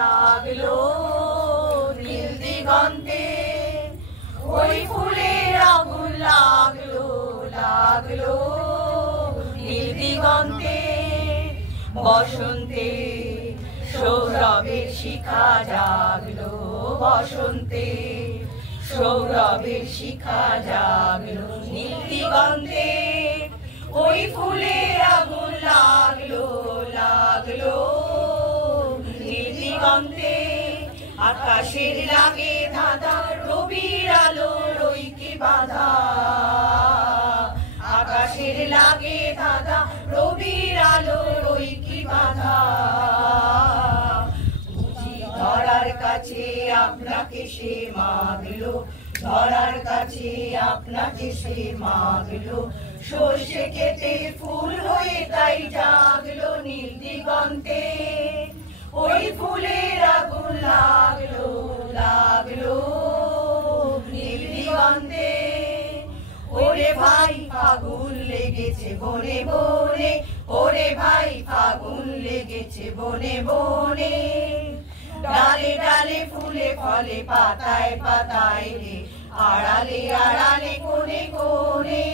জাগলো নীল দিগন্তে, ওই ফুলের আগুন লাগলো লাগলো নীল দিগন্তে। বসন্তে সৌরভের শিখা জাগলো, বসন্তে সৌরভের শিখা জাগলো নীল দিগন্তে, ওই ফুলের আগুন লাগলো লাগলো নীল দিগন্তে। আকাশের লাগে ধাঁধা রবির আলো রইকে বাঁধা, আকাশের লাগে ধাঁধা রবির আলো রইকে বাঁধা। বুঝি ধরার কাছে আপনাকে সে মাগলো, ধরার কাছে আপনাকে সে মাগলো। সর্ষে খেতে ফুল হয়ে তাই জাগলো নীল দিগন্তে, ওই ফুলের আগুন লাগলো লাগলো নীল দিগন্তে। ওরে ভাই ফাগুন লেগেছে বনে বনে, ওরে ভাই ফাগুন লেগেছে বনে বনে। ডালে ডালে ফুলে ফলে পাতায় পাতায় রে, আড়ালে আড়ালে কোণে কোণে।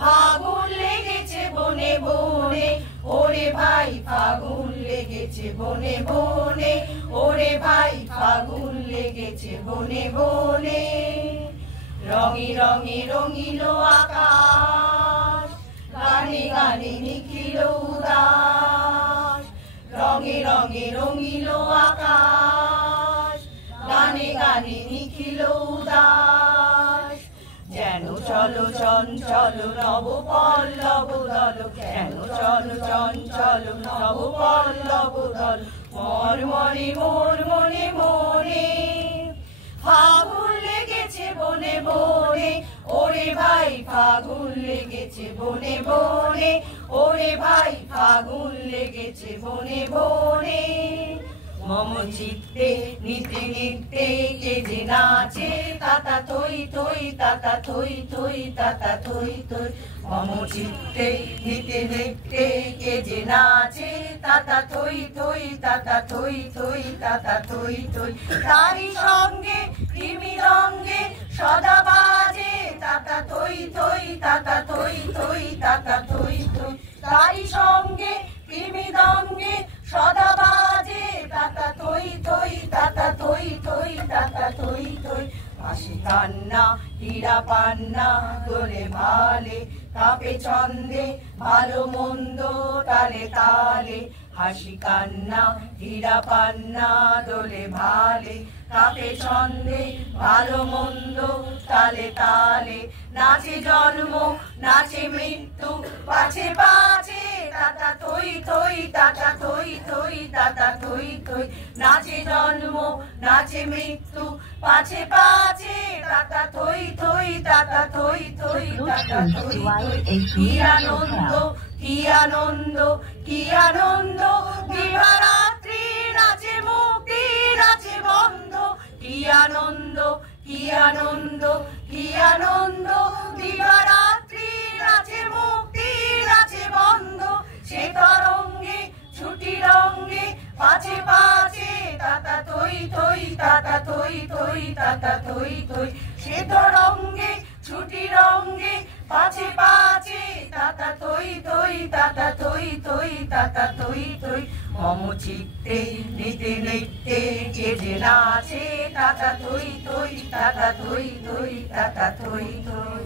ফাগুন লেগেছে বনে বনে, ওরে ভাই ফাগুন লেগেছে বনে বনে, ওরে ভাই ফাগুন লেগেছে বনে বনে। রঙে রঙে রঙিল আকাশ, গানে গানে নিখিল উদাস। রঙে রঙে রঙিল আকাশ, গানে গানে নিখিল উদাস। যেন চলো চঞ্চল নব পল্লব দল, যেন চলো চঞ্চল নব পল্লব দল। মর মনে মোর মনে মনে, ফাগুন লেগেছে বনে বনে, ওরে ভাই ফাগুন লেগেছে বনে বনে, ওরে ভাই ফাগুন লেগেছে বনে বনে। মম চিত্তে নিতে নিতে কে যে নাচে, তাতা থই থই তাতা থই থই তাতা থই থই। মম চিত্তে নিতে নিতে কে যে নাচে, তাতা থই থই তাতা থই থই তাতা থই থই। তারি সঙ্গে কৃমি রঙ্গে সদা বাজে, তাতা থই থই তাতা থই থই তাতা থই থই। তারি সঙ্গে কৃমি রঙ্গে সদা বাজে, তাতা থই থই তাতা থই থই তাতা থই থই। হাসি কান্না হীরা পান্না দোলে ভালে, কাপে ছন্দে ভালো মন্দ তালে তালে। হাসি কান্না হীরা পান্না দোলে ভালে, কাপে ছন্দে ভালো মন্দ তালে তালে। নাচে জন্ম নাচে মৃত্যু পাছে পাছে, তাতা থই থই তাতা থই থই তাতা থই থই। নাচে জন্ম নাচে মৃত্যু পাছে পাছে, তাতা থই থই তাতা থই থই তাতা থই থই। কি আনন্দ কি আনন্দ কি আনন্দ, দিবারাত্রি নাচে মুক্তি নাচে বন্ধ। কি আনন্দ কি আনন্দ কি আনন্দ, দিবারাত্রি নাচে মুক্তি নাচে বন্ধ। সে তরঙ্গে ছুটি রঙ্গে পাছে পাছে, তাতা থই থই তাতা থই থই তাতা থই থই। সে তরঙ্গে ছুটি রঙ্গে পাছে পাছে, তাতা থই থই তাতা থই থই তাতা থই থই। মম চিত্তে নিতে নিতে কে যে নাচে, তাতা থই থই তাতা থই থই তাতা থই থই।